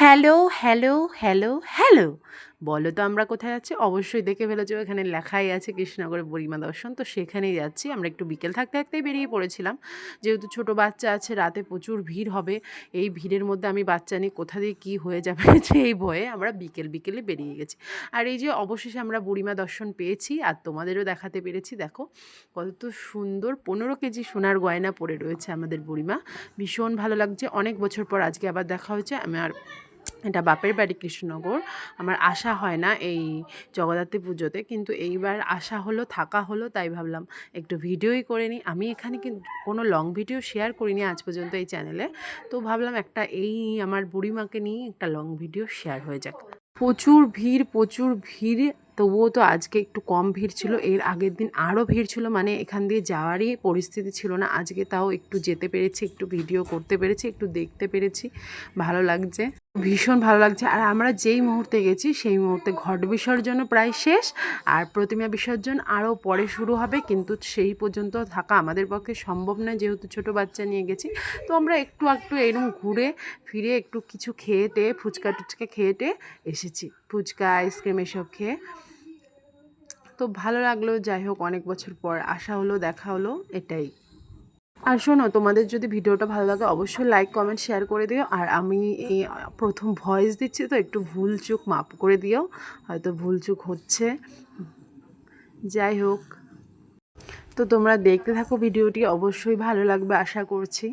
Hello hello hello hello. বলো তো আমরা কোথায় যাচ্ছি অবশ্যই দেখে ফেলেছো, এখানে লেখাই আছে কৃষ্ণনগরের বুড়িমা দর্শন। তো সেখানেই যাচ্ছি। আমরা একটু বিকেল থাকতে থাকতেই বেরিয়ে পড়েছিলাম। যেহেতু ছোট বাচ্চা আছে, রাতে প্রচুর ভিড় হবে। এই ভিড়ের মধ্যে আমি বাচ্চা নিয়ে কোথা দিয়ে কী হয়ে যাবে সেই ভয়ে আমরা বিকেল, বিকেলে বেরিয়ে গেছি। আর এই যে অবশেষে আমরা বুড়িমা দর্শন পেয়েছি আর তোমাদেরও দেখাতে পেরেছি। দেখো কত তো সুন্দর পনেরো কেজি সোনার গয়না পরে রয়েছে আমাদের বুড়িমা। ভীষণ ভালো লাগছে। অনেক বছর পর আজকে আবার দেখা হয়েছে। আমার এটা বাপের বাড়ি কৃষ্ণনগর। আমার আশা হয় না এই জগদ্ধাত্রী পুজোতে, কিন্তু এইবার আশা হলো, থাকা হলো, তাই ভাবলাম একটু ভিডিওই করে নিই। আমি এখানে কিন্তু কোনো লং ভিডিও শেয়ার করিনি আজ পর্যন্ত এই চ্যানেলে তো ভাবলাম একটা এই আমার বুড়িমাকে নিয়ে একটা লং ভিডিও শেয়ার হয়ে যাক। প্রচুর ভিড় প্রচুর ভিড়, তবুও তো আজকে একটু কম ভিড় ছিল। এর আগের দিন আরও ভিড় ছিল মানে এখান দিয়ে যাওয়ারই পরিস্থিতি ছিল না। আজকে তাও একটু যেতে পেরেছি, একটু ভিডিও করতে পেরেছি, একটু দেখতে পেরেছি। ভালো লাগছে। ভীষণ ভালো লাগছে। আর আমরা যেই মুহূর্তে গেছি, সেই মুহূর্তে ঘট বিসর্জনও প্রায় শেষ। আর প্রতিমা বিসর্জন আরও পরে শুরু হবে। কিন্তু সেই পর্যন্ত থাকা আমাদের পক্ষে সম্ভব নয়, যেহেতু ছোটো বাচ্চা নিয়ে গেছি। তো আমরা একটু একটু এরকম ঘুরে ফিরে একটু কিছু খেয়ে টেয়ে ফুচকা টুচকা খেয়ে টেয়ে এসেছি। ফুচকা, আইসক্রিম এসব খেয়ে। তো ভালো লাগল। যাই হোক, অনেক বছর পর। আসা হলো, দেখা হলো। এটাই। আর শোনো, তোমাদের যদি ভিডিওটা ভালো লাগে, অবশ্যই লাইক কমেন্ট শেয়ার করে দিও। আর আমি এই প্রথম ভয়েস দিচ্ছি, তো একটু ভুল চুক মাপ করে দিও। হয়তো ভুল চুক হচ্ছে। যাই হোক। তো তোমরা দেখতে থাকো ভিডিওটি, অবশ্যই ভালো লাগবে, আশা করছি।